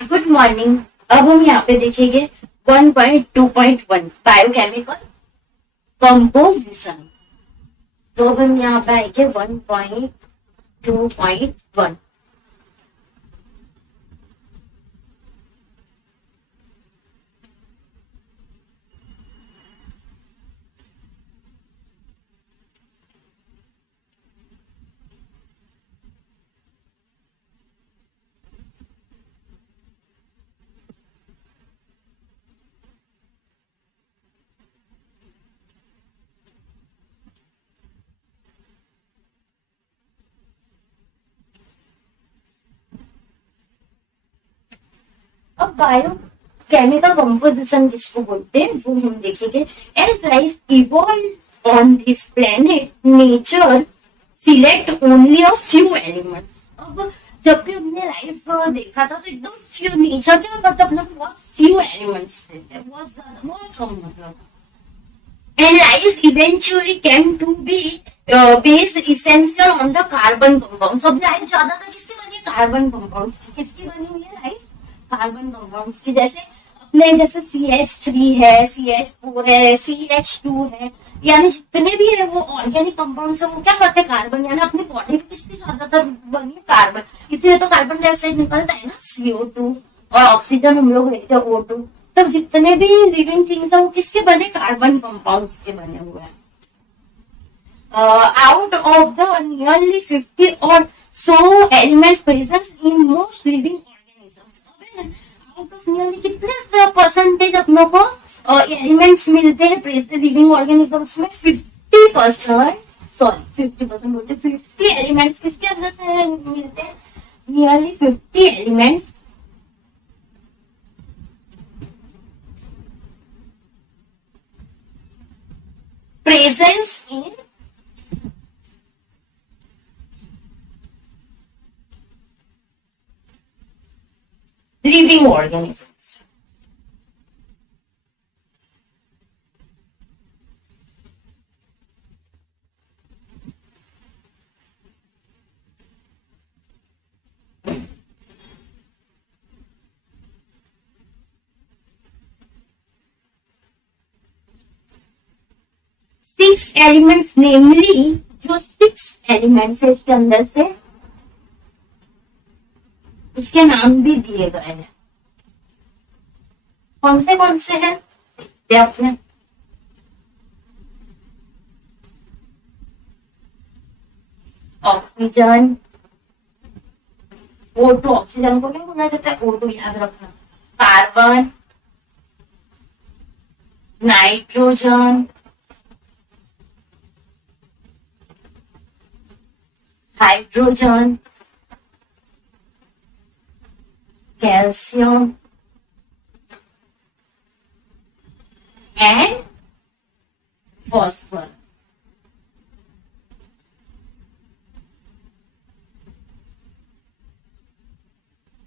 Good morning. अब हम यहाँ पे देखेंगे 1.2.1 बायोकेमिकल कंपोजिशन। तो अब हम यहाँ पे आएंगे 1.2.1। अब बायो केमिकल कंपोजिशन जिसको बोलते हैं वो हम देखेंगे। As life evolve on this planet nature select only a few elements. अब जब भी हमने लाइफ देखा था तो एकदम फ्यू, नेचर के मतलब बहुत फ्यू एलिमेंट्स थे, बहुत ज्यादा, बहुत कम मतलब। And life eventually came to be based essential on the carbon compounds। अब लाइफ ज्यादातर किसकी बनी है? कार्बन कंपाउंड्स की। किसकी बनी हुई है लाइफ? कार्बन कंपाउंड्स की। जैसे अपने जैसे CH3 है, CH4 है, CH2 है, यानी जितने भी है वो ऑर्गेनिक कंपाउंड्स है, वो क्या करते हैं? कार्बन। यानी अपनी बॉडी में किसकी ज्यादातर बनी है? कार्बन। इसीलिए तो कार्बन डाइऑक्साइड निकलता है ना, CO2, और ऑक्सीजन हम लोग लेते हैं O2। तब जितने भी लिविंग थिंग्स है वो किसके बने? कार्बन कंपाउंड्स के बने हुए हैं। आउट ऑफ द नियरली 50 और so elements present in most living organisms. Out of nearly कितने परसेंटेज अपनों को एलिमेंट्स मिलते हैं लिविंग ऑर्गेनिजम्स में? 50%। सॉरी 50% बोलते, 50 एलिमेंट्स किसके अंदर से मिलते हैं? Nearly 50 elements presence in living organisms। 6 elements, namely जो 6 एलिमेंट्स है इसके अंदर से, उसके नाम भी दिए गए हैं। कौन से हैं? देखते हैं अपने। ऑक्सीजन, O2, ऑक्सीजन को नहीं बोला जाता है, O2 याद रखना। Carbon, nitrogen, hydrogen, calcium and phosphorus.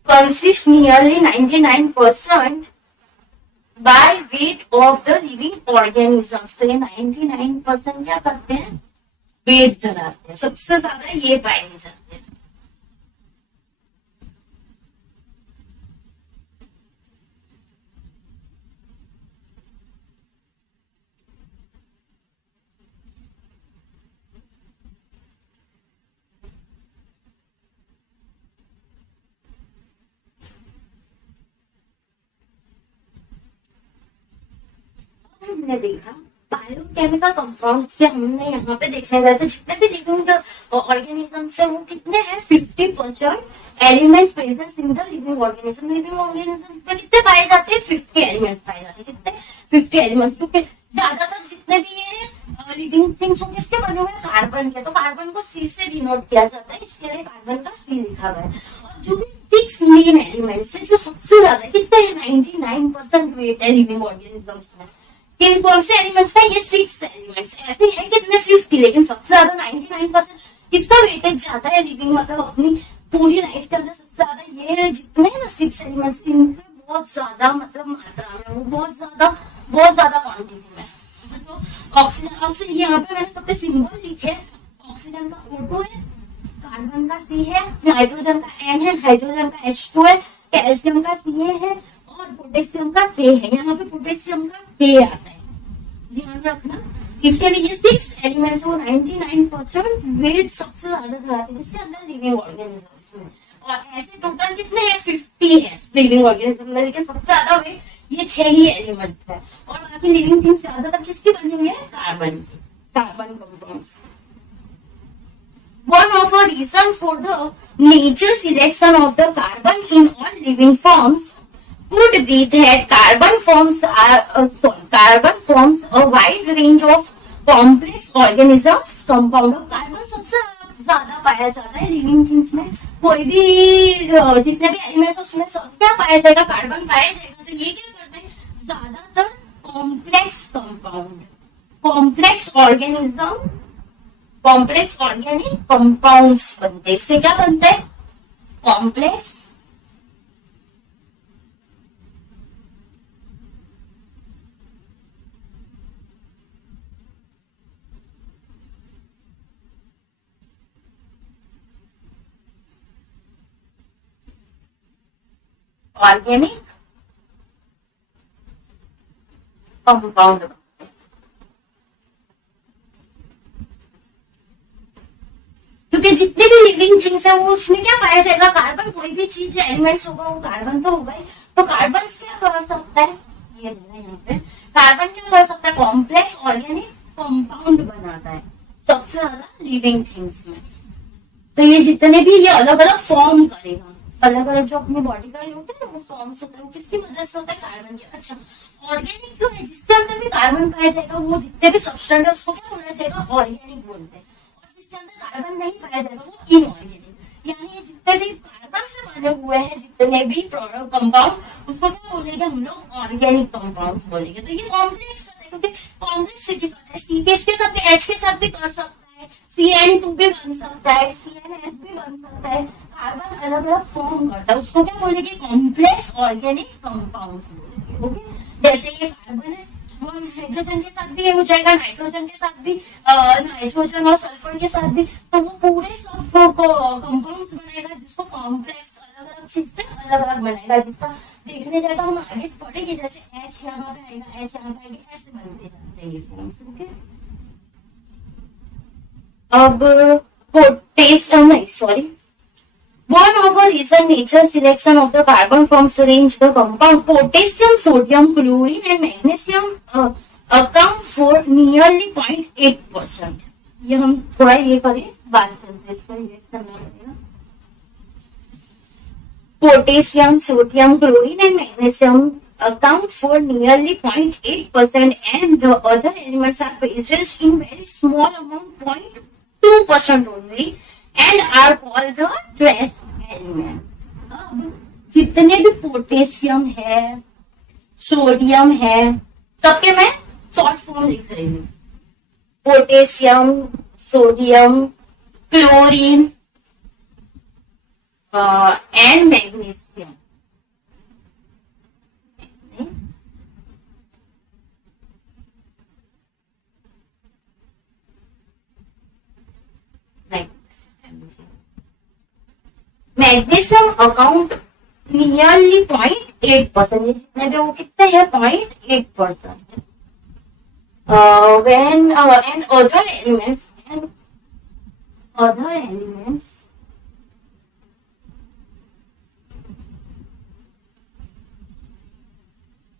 Consist nearly 99% by weight of the living organisms. तो ये 99% क्या करते हैं? वेट धराते हैं। सबसे ज्यादा ये पाए जाते हैं। हमने देखा बायोकेमिकल कंपाउंड्स के, हमने यहाँ पे देखा जाए तो जितने भी लिविंग ऑर्गेनिजम्स है वो कितने हैं? 50% elements present in the living organism. Living organisms में कितने पाए जाते हैं? 50 एलिमेंट्स पाए जाते हैं। कितने? 50 एलिमेंट्स। क्योंकि ज्यादातर जितने भी ये लिविंग थिंग्स वो किसके बने हुए हैं? कार्बन के। तो कार्बन को C से डिनोट किया जाता है, इसके लिए कार्बन का C लिखा गया है। और जो भी 6 मेन एलिमेंट्स है, जो सबसे ज्यादा कितने हैं? 99% वेट है लिविंग ऑर्गेनिजम्स में। किन कौन से एलिमेंट्स है? ये 6 एलिमेंट्स। ऐसे है कितने? 50, लेकिन सबसे ज्यादा 99% किसका वेटेज ज्यादा है लिविंग, मतलब अपनी पूरी लाइफ के अंदर सबसे ज्यादा ये जितने हैं ना 6 एलिमेंट्स, इनके बहुत ज्यादा मतलब मात्रा में, वो बहुत ज्यादा क्वांटिटी में। तो ऑक्सीजन यहाँ पे मैंने सबके सिंबल लिखे। ऑक्सीजन का O2 है, कार्बन का C है, नाइट्रोजन का N है, हाइड्रोजन का H2 है, कैल्शियम का Ca है और पोटेशियम का K है। यहाँ पे पोटेशियम का K आता है, ध्यान रखना। इसके लिए ये 6 एलिमेंट्स वो 99% वेट सबसे ज्यादा धराते हैं जिसके अंदर लिविंग ऑर्गेनिजम्स में। और ऐसे टोटल कितने हैं? 50 है लिविंग ऑर्गेनिज्म में, लेकिन सबसे ज्यादा वेट ये 6 ही एलिमेंट्स है। और बाकी लिविंग थिंग्स ज्यादातर किसकी बनी हुई है? कार्बन की, carbon compounds. One of the reason for the nature selection of the carbon in all living forms could be that carbon forms a wide range of complex organisms compound of carbon सबसे ज्यादा पाया जाता है living things में। कोई भी जितने भी एलिमेंट्स उसमें क्या पाया जाएगा? कार्बन पाया जाएगा। तो ये क्या करते हैं? ज्यादातर complex compound, complex organic compounds बनते हैं। इससे क्या बनता है? Complex organic compound. क्योंकि जितने भी लिविंग थिंग्स है वो उसमें क्या पाया जाएगा? कार्बन। कोई भी चीज एलिमेंट्स होगा वो कार्बन तो होगा ही। तो कार्बन क्या कर सकता है? ये यहाँ पे कार्बन क्या कर सकता है? कॉम्प्लेक्स ऑर्गेनिक कंपाउंड बनाता है सबसे ज्यादा लिविंग थिंग्स में। तो ये जितने भी ये अलग अलग फॉर्म करेगा, अलग अलग जो अपनी बॉडी का होते हैं ना वो फॉर्म्स होते हैं, वो किसकी मदद से होता है? कार्बन के। अच्छा, ऑर्गेनिक क्यों है? जिसके अंदर भी कार्बन पाया जाएगा वो जितने भी सब्सटेंस है उसको क्या बोला जाएगा? ऑर्गेनिक बोलते हैं। जिसके अंदर कार्बन नहीं पाया जाएगा वो इनऑर्गेनिक। यानी ये जितने भी कार्बन से बने हुए हैं जितने भी कंपाउंड उसको क्या बोलेंगे हम लोग? ऑर्गेनिक कंपाउंड्स बोलेंगे। तो ये कॉम्प्लेक्स करते हैं क्योंकि कॉम्प्लेक्सिटी करता है। सी के साथ भी, H के साथ भी कर सकता है, CN2 भी बन सकता है, CNS भी बन सकता है। कार्बन अलग अलग फॉर्म करता है, उसको क्या बोलेंगे? कॉम्प्लेक्स ऑर्गेनिक कंपाउंड्स बोलेंगे। ओके, जैसे ये कार्बन है वो हाइड्रोजन के साथ भी हो जाएगा, नाइट्रोजन के साथ भी, नाइट्रोजन और सल्फर के साथ भी। तो वो पूरे सब कंपाउंड्स बनाएगा जिसको कॉम्प्लेक्स अलग अलग चीज से अलग अलग बनाएगा। जिसका देखने जाएगा हम आगे पढ़ेंगे, जैसे H यहाँ पे आएगा, H यहाँ पे आएगी, ऐसे बनते जाते हैं ये फॉर्म्स। ओके, अब पोटेशियम नहीं, sorry, one of the reason nature selection of the carbon forms arrange the compound potassium, sodium, chlorine and magnesium account for nearly 0.8%. ये हम थोड़ा ये करें, बात चलते हैं, इसको इरेज करना पड़ेगा। Potassium, sodium, chlorine and magnesium account for nearly 0.8% and the other elements are present in very small amount, 0.2% only, and are called the trace elements. अब जितने भी पोटेशियम है, सोडियम है, सबके मैं शॉर्ट फॉर्म लिख रही हूँ। Potassium, sodium, chlorine and magnesium. Magnesium account nearly 0.8%। ये जितने भी वो कितने हैं? 0.8%। when and other elements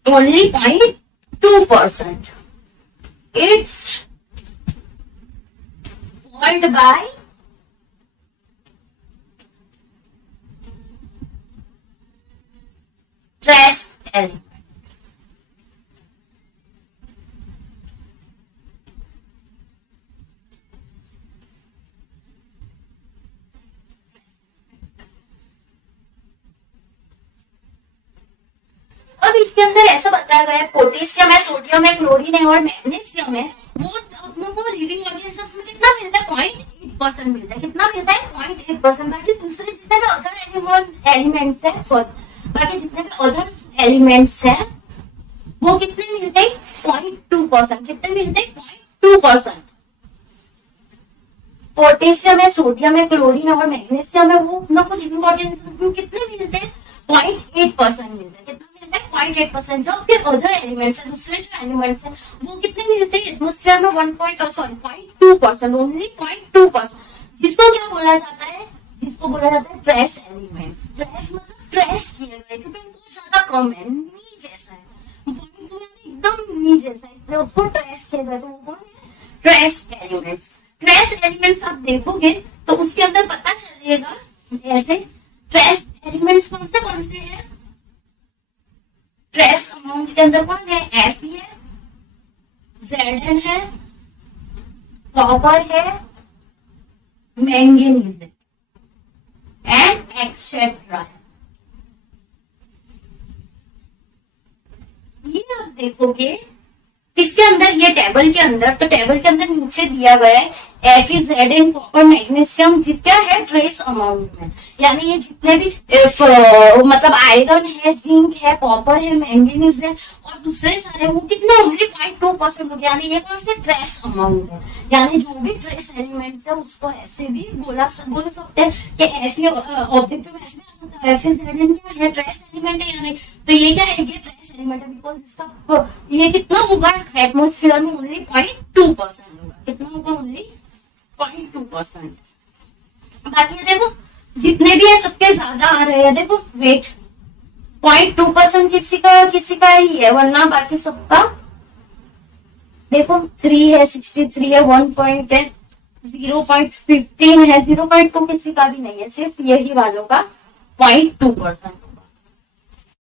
only 0.2%. It's called by trace element. अब इसके अंदर ऐसा बताया गया है, पोटेशियम है, सोडियम है, क्लोरीन है और मैग्नीशियम है, वो अपनों को लिविंग ऑर्गेनिजम्स में कितना मिलता है? 0.8% मिलता है। कितना मिलता है? 0.8%। बाकी दूसरे जितने भी अदर एलिमेंट्स है, सॉरी, बाकी जितने भी अदर एलिमेंट्स हैं वो कितने मिलते हैं? 0.2%। कितने मिलते हैं? 0.2%। पोटेशियम है, सोडियम है, क्लोरीन और मैग्नीशियम है, वो अपनों को लिविंग ऑर्गेनिज्म में कितने मिलते हैं? 0.8% मिलता है। कितना मिलता है? 0.8%। जो फिर अदर एलिमेंट्स है, दूसरे जो एलिमेंट्स है वो कितने मिलते हैं एटमोस्फेयर में? 0.2%, ओनली 0.2%। जिसको क्या बोला जाता है? जिसको बोला जाता है ट्रेस एलिमेंट्स। ट्रेस मतलब ट्रेस किए गए, क्योंकि उनको ज्यादा कम है, नी जैसा है, 0.2 यानी एकदम नी जैसा है, इसलिए उसको ट्रेस किया गया। तो वो कौन है? Trace elements. ट्रेस एलिमेंट्स आप देखोगे तो उसके अंदर पता चलेगा ऐसे। ट्रेस एलिमेंट्स कौन से हैं? ट्रेस अमाउंट के अंदर कौन है? Fe है, Zn है, कॉपर है, मैंगनीज है एंड एक्सेट्रा है। ये आप देखोगे इसके अंदर, ये टेबल के अंदर, तो टेबल के अंदर नीचे दिया गया है Fe, Zn, कॉपर, मैग्नीशियम जितना है ट्रेस अमाउंट में, यानी ये जितने भी मतलब आयरन है, जिंक है, कॉपर है, मैंगनीज है और दूसरे सारे, वो कितना? ओनली 0.2% हो गया। यानी ये कौन से? ट्रेस अमाउंट है। यानी जो भी ट्रेस एलिमेंट्स है उसको ऐसे भी बोल सकते हैं कि Fe ऑब्जेक्ट में ऐसे आ सकता है, Fe, Zn क्या है? ट्रेस एलिमेंट है। यानी तो ये क्या है? ये ट्रेस एलिमेंट है, बिकॉज इसका ये कितना होगा एटमोस्फियर में? ओनली 0.2% होगा। कितना होगा? ओनली 0.2%। बाकी ये देखो जितने भी है सबके ज्यादा आ रहे हैं। देखो वेट 0.2% किसी का ही है, वरना बाकी सबका देखो 3 है, 63 है, 1 पॉइंट है, 0.15 है, 0.2 किसी का भी नहीं है, सिर्फ यही वालों का 0.2%।